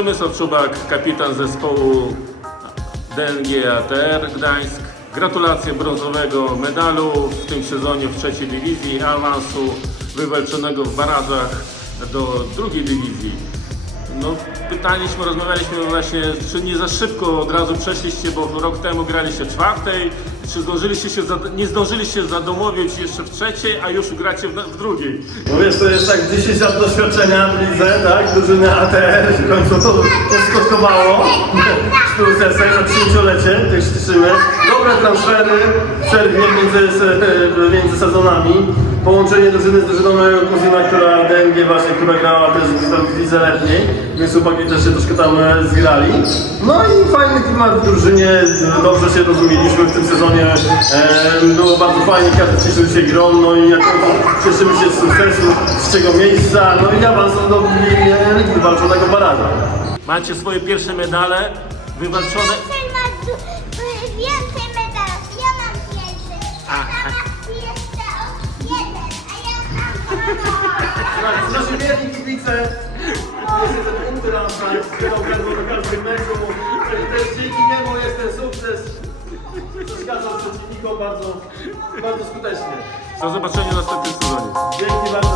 Przemysław Czubak, kapitan zespołu DNG ATR Gdańsk. Gratulacje brązowego medalu w tym sezonie w trzeciej dywizji, awansu wywalczonego w barażach do drugiej dywizji. No, pytaliśmy, rozmawialiśmy właśnie, czy nie za szybko od razu przeszliście, bo rok temu graliście w czwartej, czy zdążyliście się, nie zdążyliście zadomowić jeszcze w trzeciej, a już gracie w, w drugiej. No wiesz, to jest tak 10 lat doświadczenia w lidze, tak? Drużyny ATR w końcu to, to skutkowało z sukcesem na przyjęciolecie, też cieszymy. Dobre transfery w między, se- między sezonami. Połączenie drużyny z drużyną mojego kuzyna, która DNG właśnie, która grała też w lidze letniej, więc chłopaki też się troszkę tam e, zgrali. No i fajny klimat w drużynie, dobrze się rozumieliśmy w tym sezonie. E, było bardzo fajnie, każdy cieszył się grą, no i jak cieszymy się z sukcesu, z czego miejsca, no i awansu do ligi wywalczonego baraża. Macie swoje pierwsze medale wywalczone. Więcej ma więcej wierni kibice, niestety punkty nam zbierał gardło do każdym meczu. Też dzięki niemu jest ten sukces. Przeszkadzał przeciwnikom bardzo, bardzo skutecznie. Do zobaczenia w następnym sezonie. Dzięki bardzo.